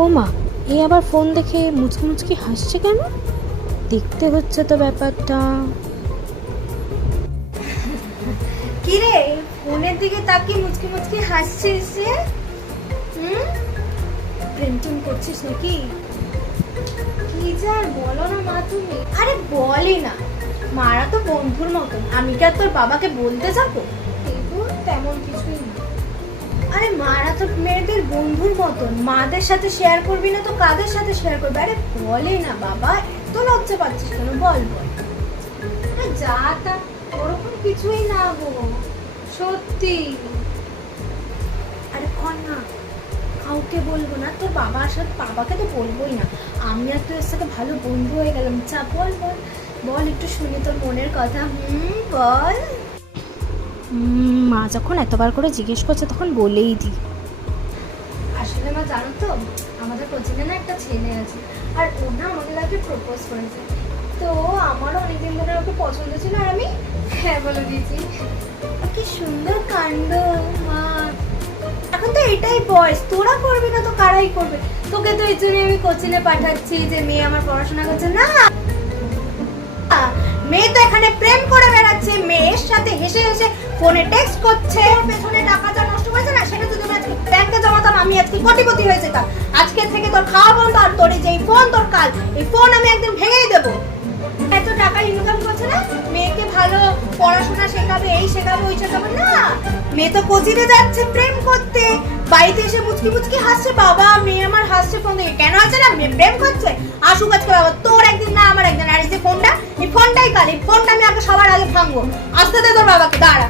ও মা, এ আবার ফোন দেখে মুচকি মুচকি হাসছে কেন? দেখতে হচ্ছে তো ব্যাপারটা। কি রে, ফোনের দিকে তাকিয়ে মুচকি মুচকি হাসছিস যে? প্রেম টেম করছিস নাকি? কি যা আর বলো না মা তুমি। আরে বলি না, মারা তো বন্ধুর মতন, আমি কি আর তোর বাবাকে বলতে যাবো? তেমন কিছুই না। আরে মারা তো মেয়েদের বন্ধুর মতন, মাদের সাথে শেয়ার করবি না তো কাদের সাথে শেয়ার করবি? আরে বলে না বাবা, এত লজ্জা পাচ্ছিস কেন? বল বল। যা তা, ওরকম কিছুই না গো, সত্যি। আরে কর না, কাউকে বলবো না, তোর বাবার সাথে, বাবাকে তো বলবোই না। আমি আর তোর সাথে ভালো বন্ধু হয়ে গেলাম। চা বল বল বল, একটু শুনি তোর মনের কথা। বল। মা যখন এতবার করে জিজ্ঞেস করছে তখন বলেই দিই। আসলে মা জানো তো, আমাদের কোচিংয়ে না একটা ছেলে আছে, আর ও না আমাকে লাইফে প্রপোজ করেছে। তো আমারও অনেকদিন ধরে ওকে পছন্দ ছিল, আর আমি হ্যাঁ বলে দিয়েছি। কি সুন্দর কাণ্ড মা। এখন তো এটাই বয়স, তোরা করবি না তো কারাই করবে? তোকে তো এই জন্য আমি কোচিংয়ে পাঠাচ্ছি যে মেয়ে আমার পড়াশোনা করছে না। মেয়ে তো এখানে প্রেম করে বেড়াচ্ছে, মেয়ের সাথে হেসে হেসে ফোনে টেক্সট করছে, পেছনে টাকাটা নষ্ট করেছে না, সেটা যদি আজকে ব্যাংকে জমাতাম আমি আজকে কোটিপতি হয়ে যেতাম। আজকে থেকে তোর খাওয়া বন্ধ, আর তোর এই যে ফোন, তোর কাল এই ফোন আমি একদিন ভেঙেই দেবো। এত টাকা ইনকাম করছে না, মেয়েকে ভালো পড়াশোনা শেখাবে, এই শেখাবে ওই শেখাবে না। মেয়ে তো কোচিংয়ে যাচ্ছে প্রেম করতে, বাড়িতে এসে মুচকি মুচকি হাসছে। বাবা মেয়ে আমার হাসছে ফোন দেখে, কেন হাসছে না? মেয়ে প্রেম করছে, আসুক আজকে বাবা, তোর একদিন না আমার একদিন। আর এই যে ফোনটা, এই ফোনটাই কাল, এই ফোনটা আমি আগে সবার আগে ভাঙবো। আসতে দে তোর বাবাকে, দাঁড়া।